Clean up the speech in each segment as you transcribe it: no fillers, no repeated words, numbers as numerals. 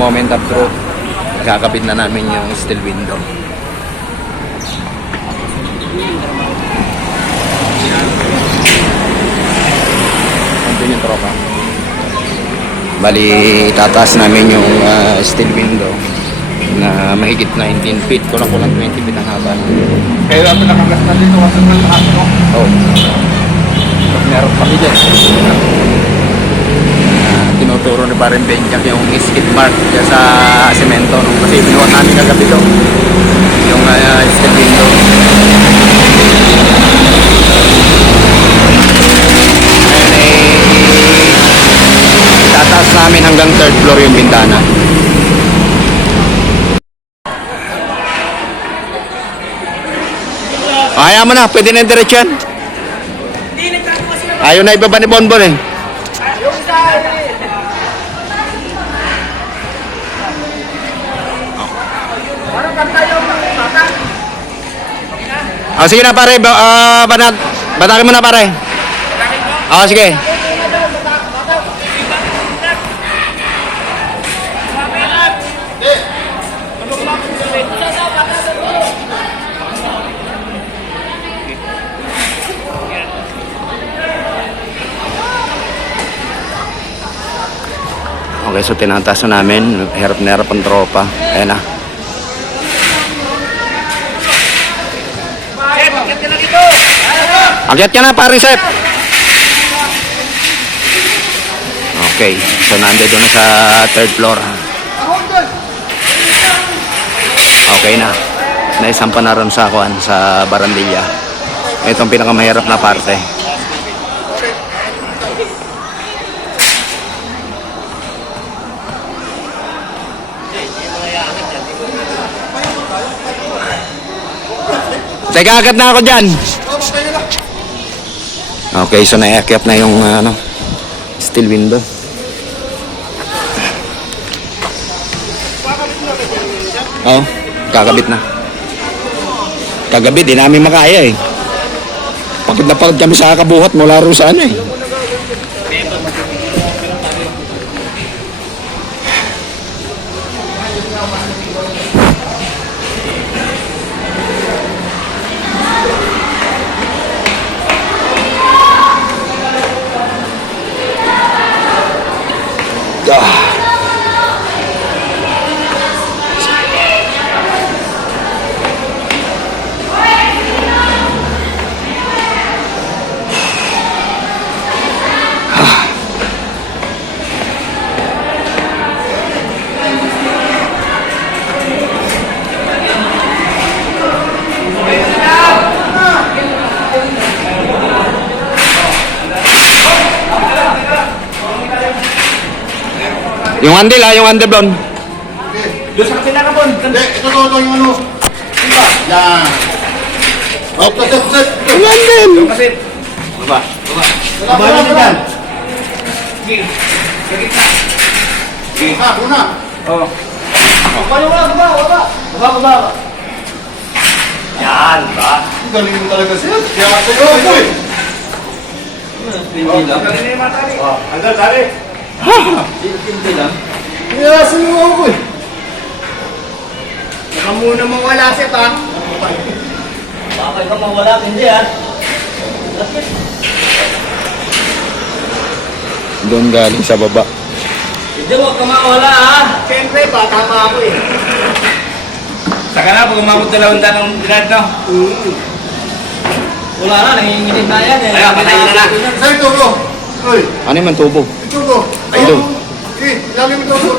moment of truth. Kakabit na namin yung steel window. Andun yung tropa. Bali, tataas namin yung steel window na mahigit 19 feet. Kulang-kulang 20 feet ang haba. Kaya ako nakagas na dito. Wasan ng lahat, no? Oh. Meron kami dyan. Tinuturo ni Parang Benjak yung skid mark dyan sa semento. No? Kasi binuhat namin kagabi doon. Yung steel window. Ngayon tataas namin hanggang third floor yung bintana. Ayaw mo na, pwede na yung diretso yan. Ayaw na ibaba ni Bonbon eh. Oh, sige na pare, batakin mo na pare. Oh, sige. Okay, so tinataas na namin. Hirap na hirap ang tropa. Ayan na. Akyat ka na paring Sep. Okay, so nandito na sa third floor. Okay na. Naisampa na rin sa kuan sa barandilla. Itong pinakamahirap na parte. Teka, akat na ako dyan. Okay, so naiakyat na yung steel window. Oh, kakabit na. Kagabi, di namin makaya eh. Pagod na pagod kami sa kabuhat mula rin sa ano eh. Yung handle yung underblown. Doon sa kapila ka, Bon. Hindi, ito yung ano. Diba? Yan. Oh, set. Yung handle. Yung kasit. Baba. Baba na dyan. Sige. Sige ka. Sige ka, una. Oo. Baba. Yan, ba? Galing mo talaga siya. Kaya ako ko eh. Hindi lang. Galing na yung matali. Hanggang tali. Hindi lang. Kaya sinuha ko eh. Baka muna mawala siya ta. Bakit ka mawala? Hindi ah. Doon galing sa baba. Hindi, huwag ka mawala ah. Siyempre, bata pa ako eh. Saka na, pag umabot na launta ng dinad no? Wala na, nanginginig na yan eh. Kaya, patayin na na. Saan ito bro? Ano yung tubo? Ito bro. Ay, ito. Ilalim ito bro.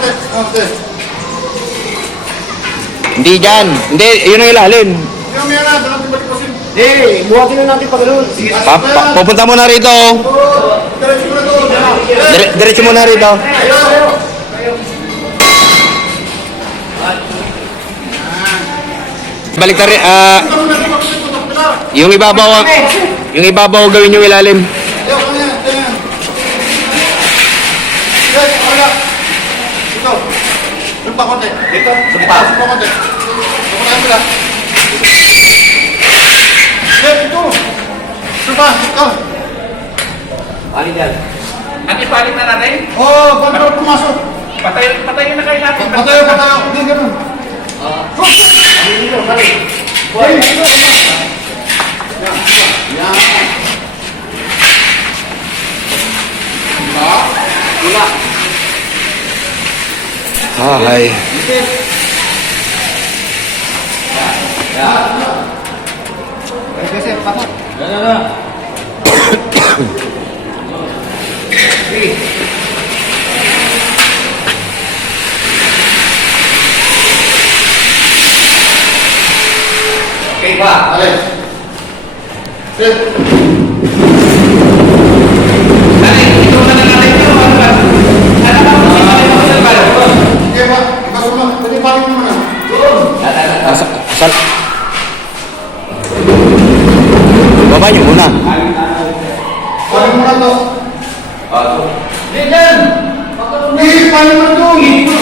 Hindi dyan. Hindi, yun ang ilalim. Yung meron na, dalang balik ko sin. Eh, buhatin na natin pag gano'n. Pupunta mo na rito. Diretso mo na to. Diretso mo na rito. Ayaw. Balik na rin. Yung ibabaw gawin yung ilalim. Ayaw ka na. Ito. Yung pa konti. Dito. Sumpa konti. Sumpa mo lang. Ito. Sumpa. Ito. Palit yan. Palit na natin? Oo, paano pumasok? Patayin na kayo natin. Patayo. Hindi ganun. Hoy! Yan. Wala. Hi. Kasi, takot. Okay ba? Alin? Sit. Ito ka na natin ito. Ano ba? Ano ba? Ano ba? Sige ba? Ibas mo na. Pwede balik mo na. Asal. Baba niyo muna. Balik mo na to. Diyan! Hindi, balik mo na to. Hindi.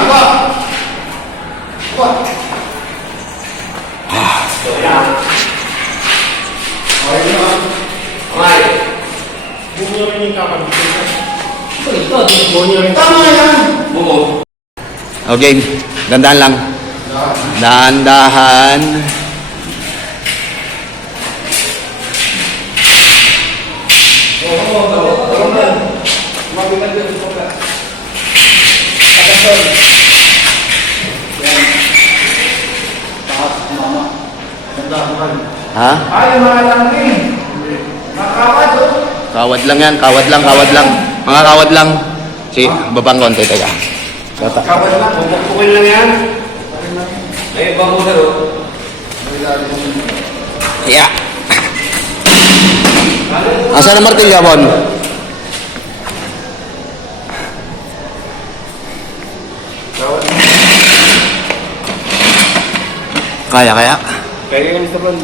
Buka. Tama yan. Okay, dandahan lang. Dahan-dahan. Ha? Ay, malang eh. Makawad oh. Kawad lang yan, kawad lang. Mga kawad lang. Si, babang konti, teka. Kawad lang. Bukukul lang yan. Eh, bango na ro. Yeah. Asa na martilyo, Bon? Kaya. Kaya yung Mr. Bon.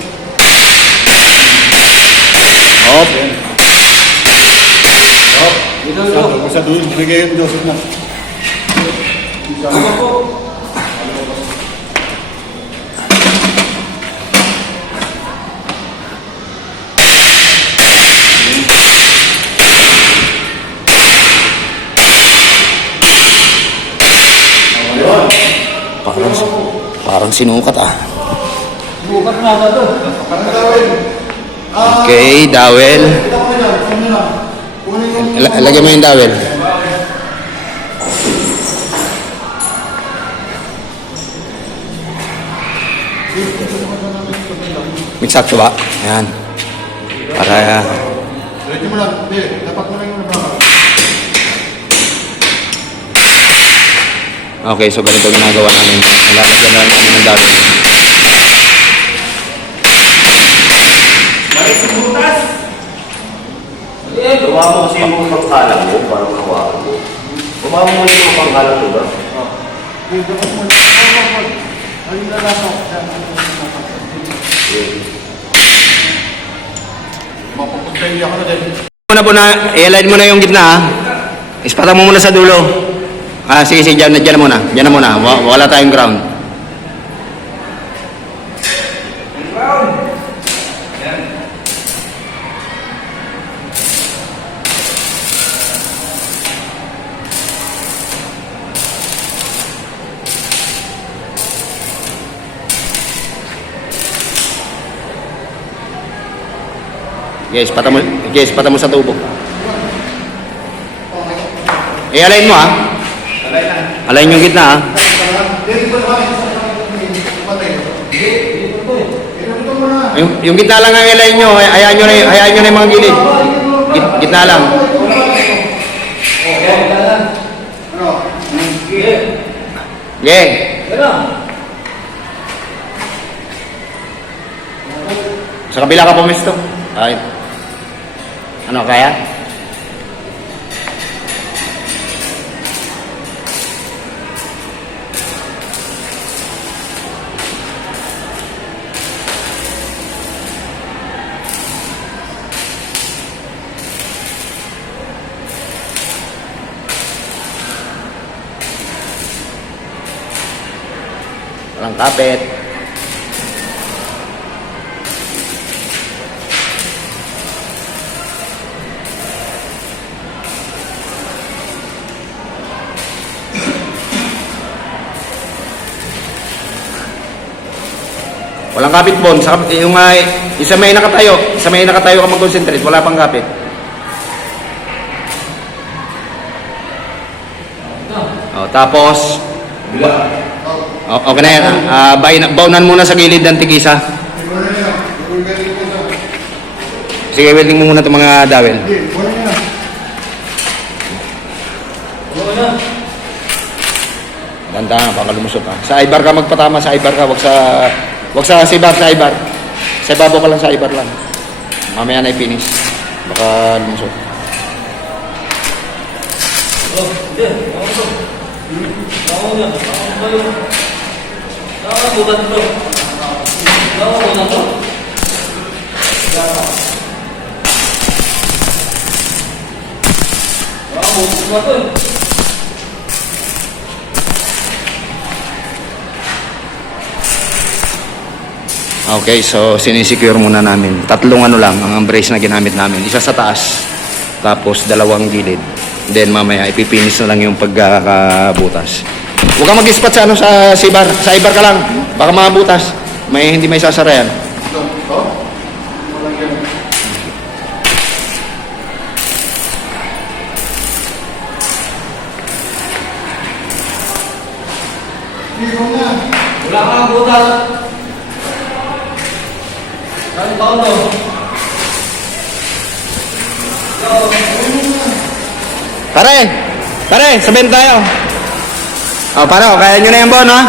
Hop. Sa doon, binigay yung Joseph na. Parang sinukat ah. Bukat na ba to? Parang gawin. Okay, dowel. Kita ko na. Kunin na. Kunin yung... Lagyan mo yung dowel. Eksakto ba? Ayan. Para... Ready mo lang. Hindi, dapat mo lang yung nabaka. Okay, so ganito ginagawa namin. Lalagyan na namin ng dowel. Balik sa butas. Gawa mo kasi yung pangkalang mo para mahawakan mo. Gawa mo muna yung pangkalang mo ba? Hindi, dapat mo lang. Ayun na lang ako. Mapupuntahin ako na din. Muna po na, i-align mo na yung gitna ha. Ispata mo muna sa dulo. Sige, dyan na muna. Dyan na muna. Wala tayong ground. Yes, pata mo sa tubo. I-align mo ha. Align yung gitna ha. Yung gitna lang ang i-align nyo. Hayaan nyo na yung mga gilid. Gitna lang. Yeah. Sa kabila ka pumesto. Ay. Ano, kaya? Walang kapit. Walang kapit, Bon. Yung isa may nakatayo ka mag-concentrate. Wala pang kapit. Tapos, okay na yan. Baunan muna sa gilid ng tigisa. Sige, welding mo muna itong mga dowel. Dandahan, baka lumusot ha. Sa ibar ka magpatama, sa ibar ka. Wag sa sibar, sa ibar. Sa ibabaw ka lang, sa ibar lang. Mamaya na i-finish. Baka lumusot. Okay, so sinisecure muna namin. Tatlong ano lang ang brace na ginamit namin. Isa sa taas, tapos dalawang gilid. Then mamaya ipipinish na lang yung pagkakabutas. Huwag kang mag-spot sa sa sibar. Sa ibar ka lang. Baka mabutas. Hindi may sasara yan. Wala kang butas. Ano taon to? Pare, sabihin tayo. Pare, kaya nyo na yung Bon, ha?